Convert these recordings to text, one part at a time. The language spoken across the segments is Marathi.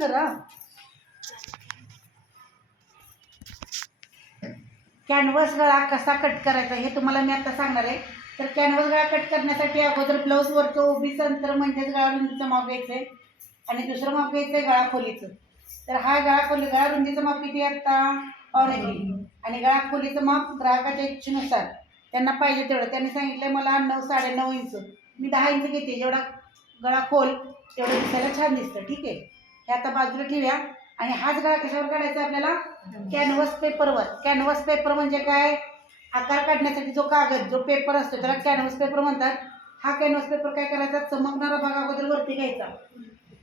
करा. कॅनव्हस गळा कसा कट करायचा हे तुम्हाला मी आता सांगणार आहे. तर कॅनव्हस गळा कट करण्यासाठी अगोदर ब्लाऊजवरचं ओबीचं अंतर म्हणजेच गळा रुंदीचं माप घ्यायचं आहे. आणि दुसरं माप घ्यायचं आहे गळा खोलीचं. तर हा गळा खोली गळा रुंदीचं माप किती आता? पावणे तीन आणि गळा खोलीचं माप ग्राहकाच्या इच्छेनुसार. त्यांना पाहिजे तेवढं. त्यांनी सांगितलं मला नऊ साडेनऊ इंच. मी दहा इंच घेते. जेवढा गळा खोल तेवढं दिसायला छान दिसतं. ठीक आहे? हे आता बाजूला ठेवूया. आणि हाच गळा कशावर काढायचा आपल्याला? कॅनव्हस पेपरवर कॅनव्हस पेपर म्हणजे काय? आकार काढण्यासाठी जो कागद जो पेपर असतो त्याला कॅनव्हस पेपर म्हणतात. हा कॅनव्हस पेपर काय करायचा? चमकणारा भाग अगोदर वरती घ्यायचा.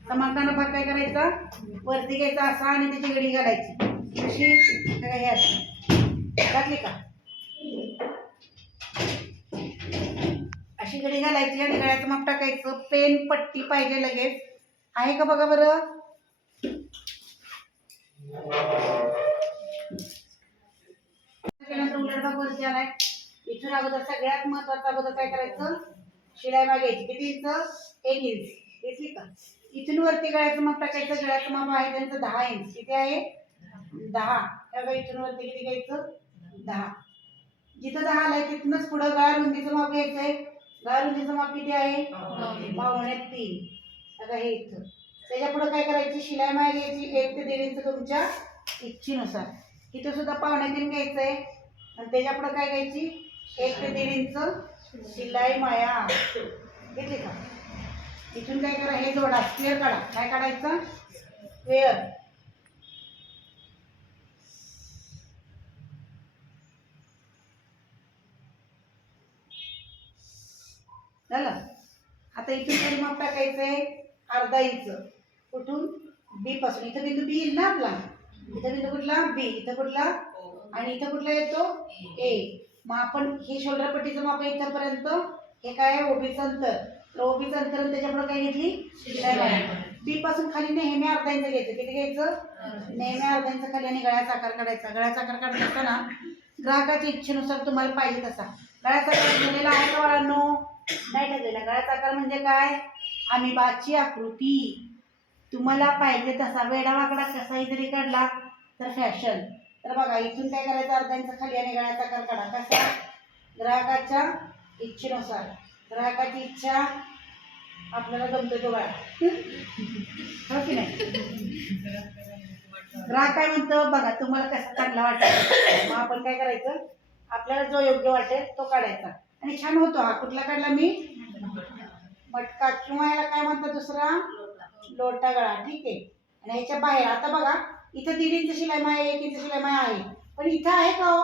चमकणारा भाग काय करायचा? वरती घ्यायचा असा आणि त्याची गडी घालायची. अशी. हे अशी घातली का? अशी गडी घालायची आणि गळ्याचं माप टाकायचं. पेन पट्टी पाहिजे लगेच. आहे का बघा बरं त्याच्यानंतर उलट भाग वरती आलाय इथून अगोदर सगळ्यात महत्वाचं अगोदर काय करायचं? शिलाई मागायची किती इंच? एक इंच. घेतली का इथून वरती गळ्याचं माप टाकायचं. गळ्याचं माप आहे त्यांचं दहा इंच. किती आहे? दहा. त्या बघा इथून वरती किती घ्यायचं? दहा. जिथं दहा आलाय तिथूनच पुढं गळा रुंदीचं माप घ्यायचंय. गळा रुंदीचं माप किती आहे? पावणे तीन. आता हे इथं. त्याच्या पुढे काय करायची? शिलाई माय घ्यायची एक ते दीड इंच तुमच्या इच्छेनुसार. इथं सुद्धा पावणे तीन घ्यायचंय. आणि त्याच्या पुढे काय घ्यायची? एक ते दीड इंच शिलाई माया घेतली का? इथून काय करा? हे जोडा स्क्वेअर काढा. काय काढायचं? स्क्वेअर झालं? आता इथून तरी मग टाकायचंय अर्धा इंच. कुठून? बी पासून. इथं बिंदू बी येईल ना आपला? इथं बिंदू कुठला? बी इथं कुठला? आणि इथं कुठला येतो? ए मग आपण हे शोल्डर पट्टीचं माप इथंपर्यंत. हे काय आहे? ओबीचं अंतर. तर ओबीचं अंतर आणि त्याच्यापुढे काय घेतली? बी पासून खाली नेहमी अर्धा इंच घ्यायचं. किती घ्यायचं? नेहमी अर्धा इंच खाली आणि गळ्याचा आकार काढायचा. गळ्याचा आकार काढत असताना ग्राहकाच्या इच्छेनुसार तुम्हाला पाहिजे तसा. गळ्याचा आकार ठरलेला आहे का बाळांनो? नाही ठरलेला गळ्याचा आकार म्हणजे काय? आम्ही बाची आकृती. तुम्हाला पाहिजे तसा वेडावाकडा कसाही जरी काढला तर फॅशन तर बघा इथून काय करायचं? अर्ध्यांचा खाली आणि गळ्याचा आकार काढा कसा? ग्राहकाच्या इच्छेनुसार. ग्राहकाची इच्छा आपल्याला जमतो तो गळा हो की नाही? ग्राहक काय म्हणतो बघा तुम्हाला कसा चांगला वाटेल. मग आपण काय करायचं? आपल्याला जो योग्य वाटेल तो काढायचा. आणि छान होतो हा. कुठला काढला मी? मटका. किंवा याला काय म्हणतात दुसरा? लोटा गळा ठीक आहे? आणि ह्याच्या बाहेर आता बघा इथं दीड इंच शिलाई माय एक इंच शिलाई माय आहे. पण इथं आहे का हो?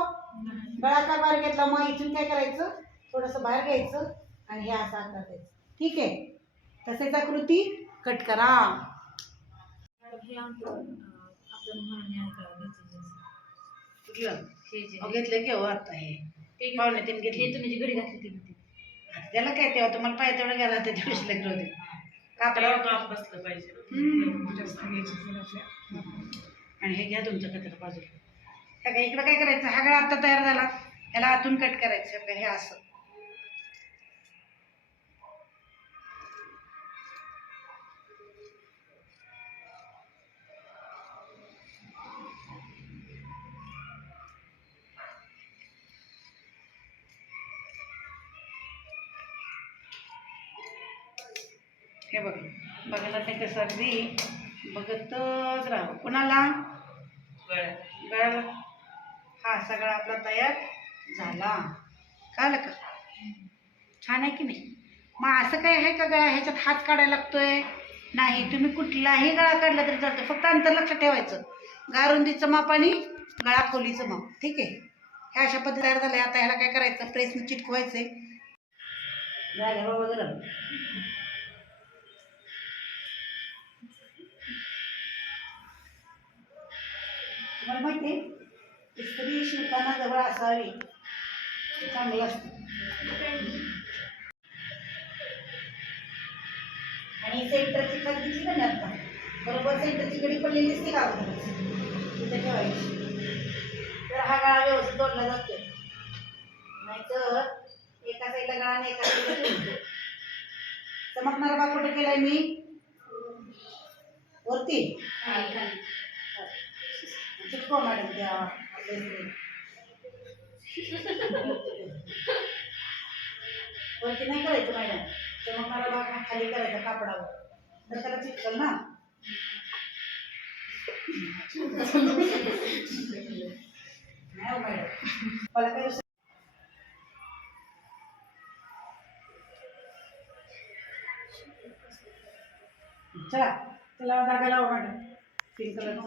गळा काय बाहेर घेतला मग इथून काय करायचं? थोडंसं बाहेर घ्यायचं आणि हे असं आकार द्यायचं ठीक आहे? तसेच आकृती कट करा. घेतलं की हो आता हे. ते पावणे तीन घेतले. हे तुम्ही जी घडी घातली त्याला काय तेव्हा तुम्हाला पाहिजे तेवढं घ्यायला ते तेवढे शिल्लक होते. कापडावर माप बसलं पाहिजे. आणि हे घ्या तुमचं कतर बाजूला. इकडं काय करायचं? हा गळा आता तयार झाला. याला आतून कट करायचं. हे असं. हे बघा. बघायला ते सर्दी बघतच राहावं. कुणाला? गळ्यात. हा सगळा आपला तयार झाला. कळलं का? छान आहे की नाही? मग असं काय आहे का गळा? ह्याच्यात हात काढायला लागतोय? नाही तुम्ही कुठलाही गळा काढला तरी चालतं. फक्त अंतर लक्षात ठेवायचं. गारुंदीचं माप आणि गळा खोलीचं माप ठीक आहे? ह्या अशा पद्धती तयार झाल्या. आता ह्याला काय करायचं? प्रेसने चिटकवायचंय. झालं बाबा गरम तुम्हाला माहिती आहे स्त्री शिवताना जवळ असावी चांगलं असतं. आणि सेंटरची खाली दिसली का नाही आता बरोबर सेंटरची गडी पडलेली दिसते का आपण तिथे ठेवायची. तर हा गाळा व्यवस्थित जोडला जातोय. नाहीतर एका साईडला गाळा आणि एका साईडला चमकणारा भाग कुठे केलाय मी? वरती. हो मॅडम त्या वरती नाही करायचं मॅडम तर मग मला भाग खाली करायचा कापडावर तर त्याला चिटकल ना नाही हो मॅडम मला काही चला त्याला धागा लावा मॅडम पिंक कलर